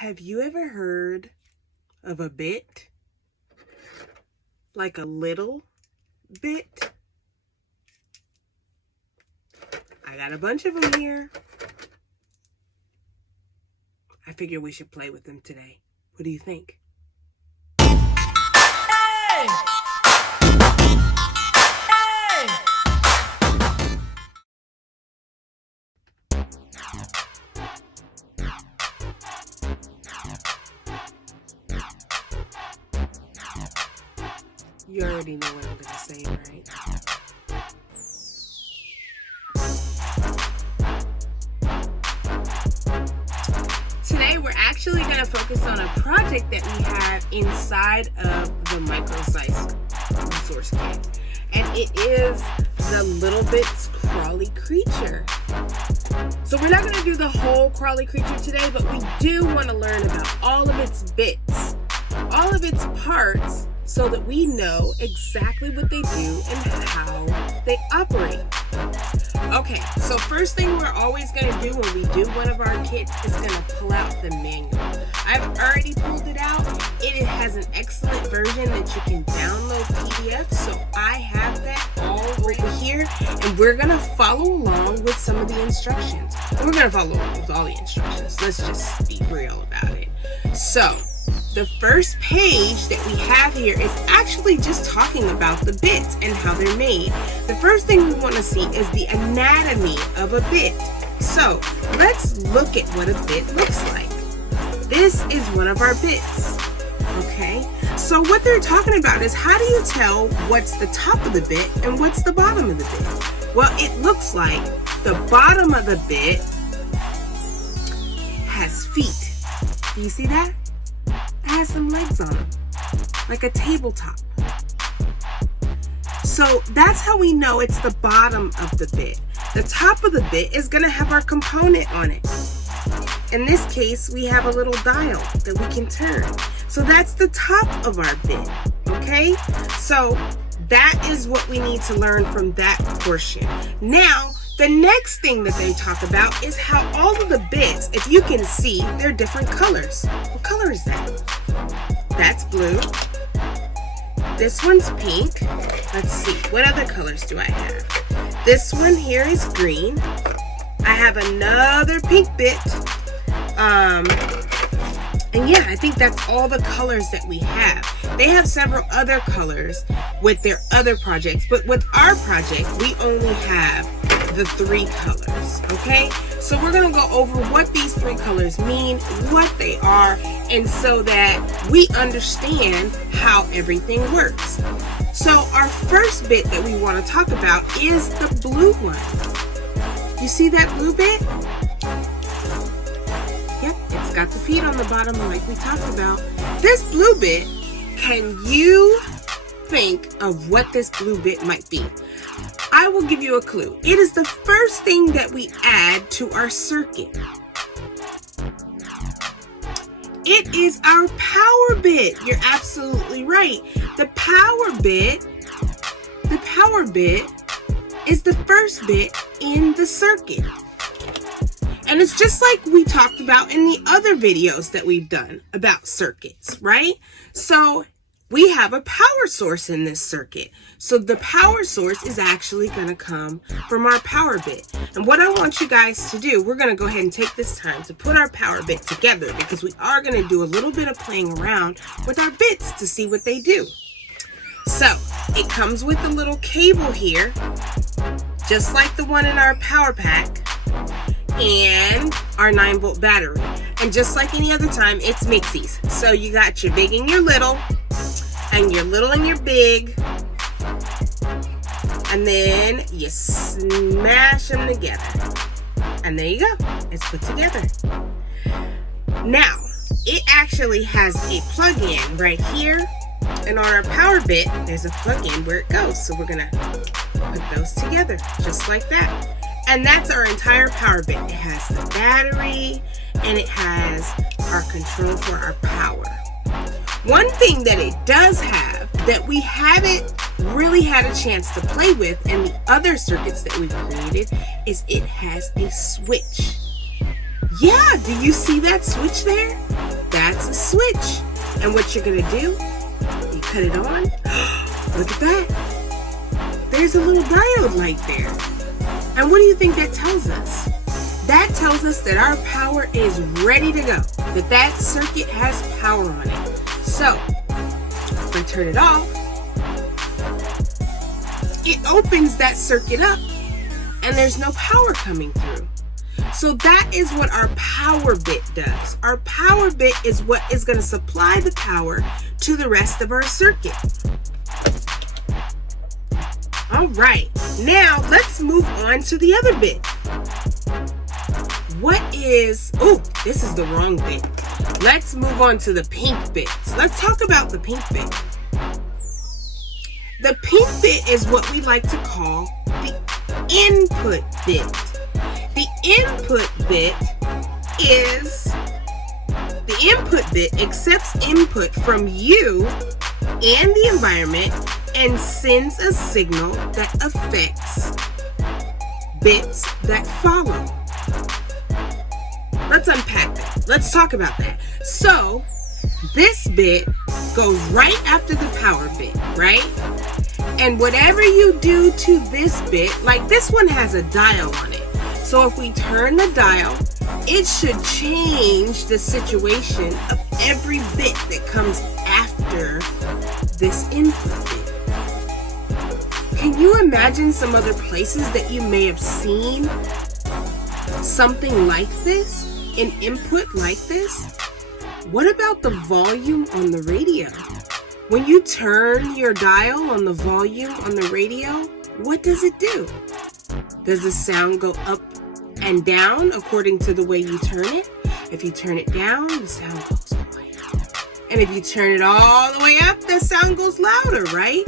Have you ever heard of a bit? Like a little bit? I got a bunch of them here. I figured we should play with them today. What do you think? Hey! Hey! You already know what I'm gonna say, right? Today we're actually going to focus on a project that we have inside of the microsite resource kit. And it is the Littlebits crawly creature. So we're not going to do the whole crawly creature today, but we do want to learn about all of its bits, all of its parts, so that we know exactly what they do and how they operate. Okay, so first thing we're always going to do when we do one of our kits is going to pull out the manual. I've already pulled it out. It has an excellent version that you can download PDF, so I have that all over here, and we're going to follow along with some of the instructions. We're going to follow along with all the instructions. Let's just be real about it. So, the first page that we have here is actually just talking about the bits and how they're made. The first thing we want to see is the anatomy of a bit. So let's look at what a bit looks like. This is one of our bits. Okay, so what they're talking about is how do you tell what's the top of the bit and what's the bottom of the bit? Well, it looks like the bottom of the bit has feet. Do you see that? Has some legs on them, like a tabletop. So that's how we know it's the bottom of the bit. The top of the bit is going to have our component on it. In this case, we have a little dial that we can turn. So that's the top of our bit, okay? So that is what we need to learn from that portion. Now, the next thing that they talk about is how all of the bits, if you can see, they're different colors. What color is that? That's blue. This one's pink. Let's see, what other colors do I have? This one here is green. I have another pink bit. And yeah, I think that's all the colors that we have. They have several other colors with their other projects, but with our project, we only have the 3 colors, okay? So we're gonna go over what these 3 colors mean, what they are, and so that we understand how everything works. So our first bit that we wanna talk about is the blue one. You see that blue bit? Yep, it's got the feet on the bottom like we talked about. This blue bit, can you think of what this blue bit might be? I will give you a clue. It is the first thing that we add to our circuit. It is our power bit. You're absolutely right. The power bit is the first bit in the circuit. And it's just like we talked about in the other videos that we've done about circuits, right? So we have a power source in this circuit. So the power source is actually going to come from our power bit. And what I want you guys to do, we're going to go ahead and take this time to put our power bit together, because we are going to do a little bit of playing around with our bits to see what they do. So it comes with a little cable here, just like the one in our power pack, and our 9-volt battery. And just like any other time, it's mixies. So you got your big and your little, and your little and your big, and then you smash them together. And there you go. It's put together. Now, it actually has a plug-in right here. And on our power bit, there's a plug-in where it goes. So we're going to put those together just like that. And that's our entire power bit. It has the battery, and it has our control for our power. One thing that it does have that we haven't really had a chance to play with in the other circuits that we've created is it has a switch. Yeah, do you see that switch there? That's a switch. And what you're gonna do, you cut it on. Look at that. There's a little diode light there. And what do you think that tells us? That tells us that our power is ready to go, that circuit has power on it. So, if I turn it off, it opens that circuit up and there's no power coming through. So that is what our power bit does. Our power bit is what is going to supply the power to the rest of our circuit. All right, now let's move on to the other bit. Oh, this is the wrong bit. Let's move on to the pink bits. Let's talk about the pink bit. The pink bit is what we like to call the input bit. The input bit accepts input from you and the environment and sends a signal that affects bits that follow. Let's unpack that. Let's talk about that. So, this bit goes right after the power bit, right? And whatever you do to this bit, like this one has a dial on it. So if we turn the dial, it should change the situation of every bit that comes after this input bit. Can you imagine some other places that you may have seen something like this? An input like this? What about the volume on the radio? When you turn your dial on the volume on the radio, what does it do? Does the sound go up and down according to the way you turn it? If you turn it down, the sound goes quiet. And if you turn it all the way up, the sound goes louder, right?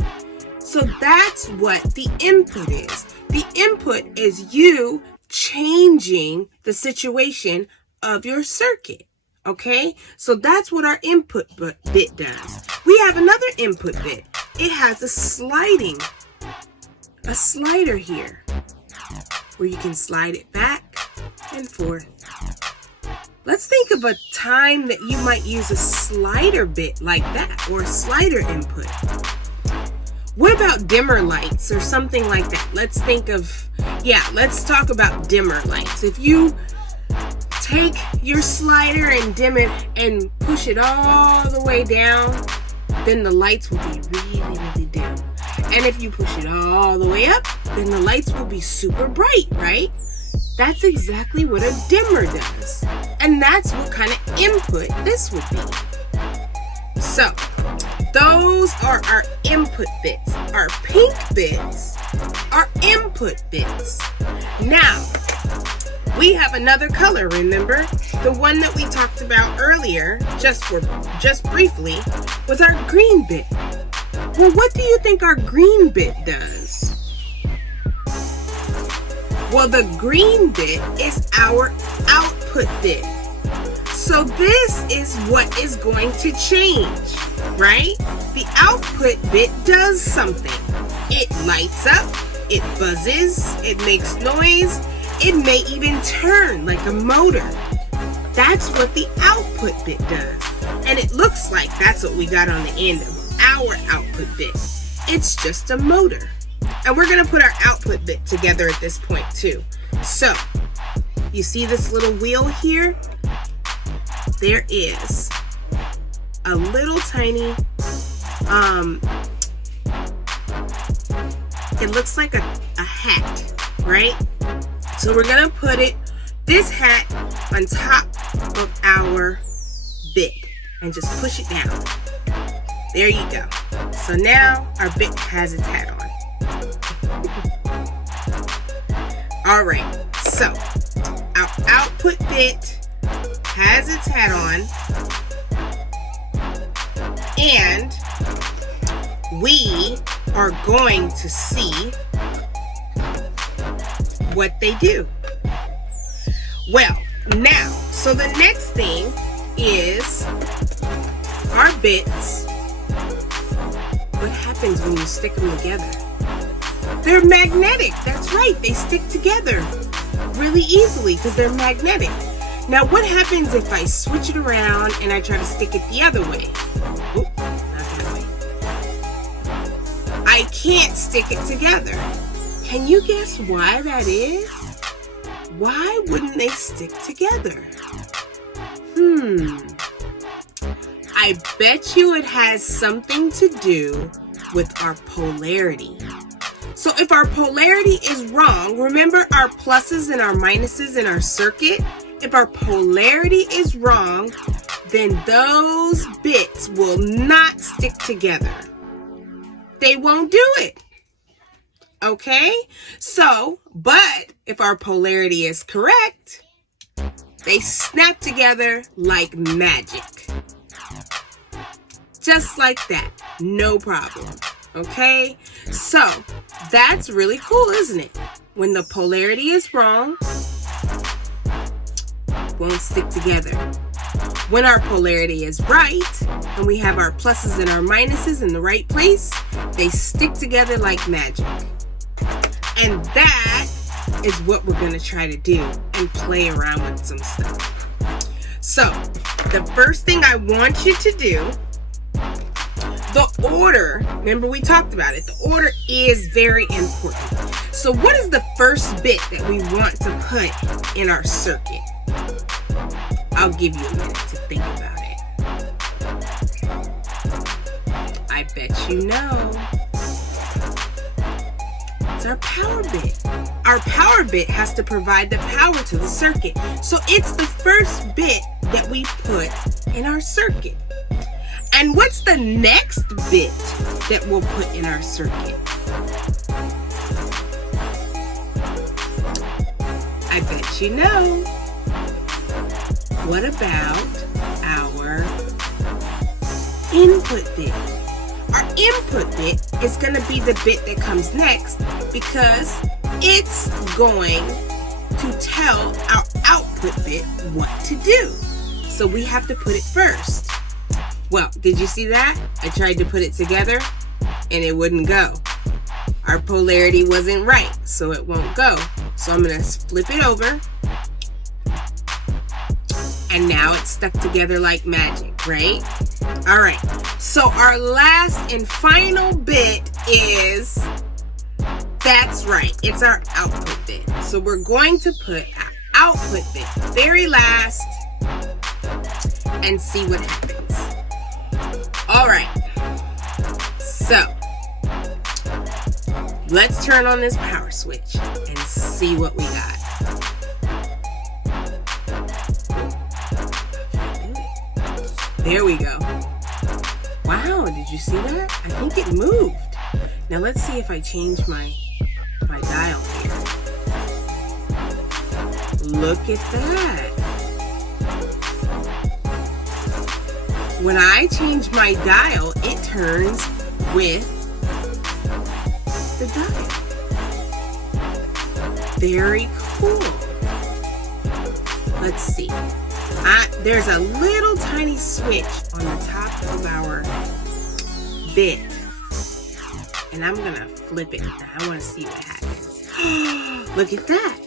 So that's what the input is. The input is you changing the situation of your circuit. Okay, so that's what our input bit does. We have another input bit. It has a slider here where you can slide it back and forth. Let's think of a time that you might use a slider bit like that, or a slider input. What about dimmer lights or something like that? Let's talk about dimmer lights. If you take your slider and dim it and push it all the way down, then the lights will be really, really dim. And if you push it all the way up, then the lights will be super bright, right? That's exactly what a dimmer does. And that's what kind of input this would be. So, those are our input bits. Our pink bits are input bits. Now, we have another color, remember? The one that we talked about earlier, just briefly, was our green bit. Well, what do you think our green bit does? Well, the green bit is our output bit. So this is what is going to change, right? The output bit does something. It lights up, it buzzes, it makes noise, it may even turn like a motor. That's what the output bit does. And it looks like that's what we got on the end of our output bit. It's just a motor. And we're going to put our output bit together at this point too. So, you see this little wheel here? There is a little tiny, it looks like a hat, right? So we're going to put this hat on top of our bit and just push it down. There you go. So now our bit has its hat on. All right, so our output bit has its hat on, and we are going to see what they do. Well, now, so the next thing is our bits. What happens when you stick them together? They're magnetic. That's right. They stick together really easily because they're magnetic. Now, what happens if I switch it around and I try to stick it the other way? Oop, not that way. I can't stick it together. Can you guess why that is? Why wouldn't they stick together? I bet you it has something to do with our polarity. So if our polarity is wrong, remember our pluses and our minuses in our circuit? If our polarity is wrong, then those bits will not stick together. They won't do it. Okay? So, but if our polarity is correct, they snap together like magic. Just like that. No problem. Okay? So, that's really cool, isn't it? When the polarity is wrong, won't stick together. When our polarity is right, and we have our pluses and our minuses in the right place, they stick together like magic. And that is what we're going to try to do and play around with some stuff. So, the first thing I want you to do, the order, remember we talked about it, the order is very important. So what is the first bit that we want to put in our circuit? I'll give you a minute to think about it. I bet you know. It's our power bit. Our power bit has to provide the power to the circuit. So it's the first bit that we put in our circuit. And what's the next bit that we'll put in our circuit? I bet you know. What about our input bit? Our input bit is going to be the bit that comes next because it's going to tell our output bit what to do. So we have to put it first. Well, did you see that? I tried to put it together and it wouldn't go. Our polarity wasn't right, so it won't go. So I'm going to flip it over. And now it's stuck together like magic, right? All right. So our last and final bit is, that's right, it's our output bit. So we're going to put our output bit very last and see what happens. All right. So let's turn on this power switch and see what we got. There we go. Wow, did you see that? I think it moved. Now let's see if I change my dial here. Look at that. When I change my dial, it turns with the dial. Very cool. Let's see. There's a little tiny switch on the top of our bit. And I'm going to flip it. I want to see what happens. Look at that.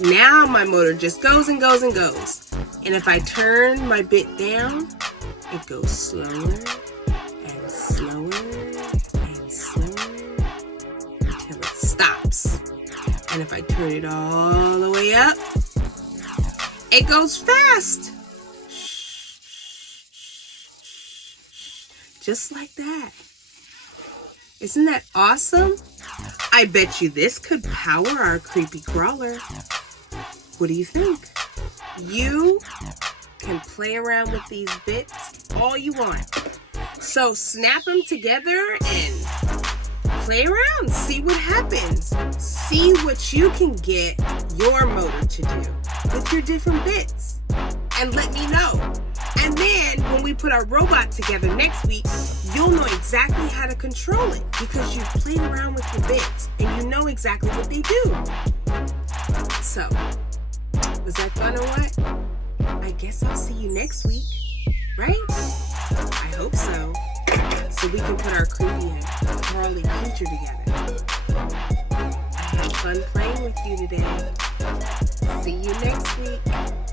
Now my motor just goes and goes and goes. And if I turn my bit down, it goes slower and slower and slower until it stops. And if I turn it all the way up, it goes fast. Just like that. Isn't that awesome? I bet you this could power our creepy crawler. What do you think? You can play around with these bits all you want. So snap them together and play around. See what happens. See what you can get your motor to do with your different bits. And let me know. And then when we put our robot together next week, you'll know exactly how to control it because you've played around with your bits and you know exactly what they do. So, was that fun or what? I guess I'll see you next week, right? I hope so. So we can put our creepy and crawly creature together. I had fun. fun playing with you today. See you next week.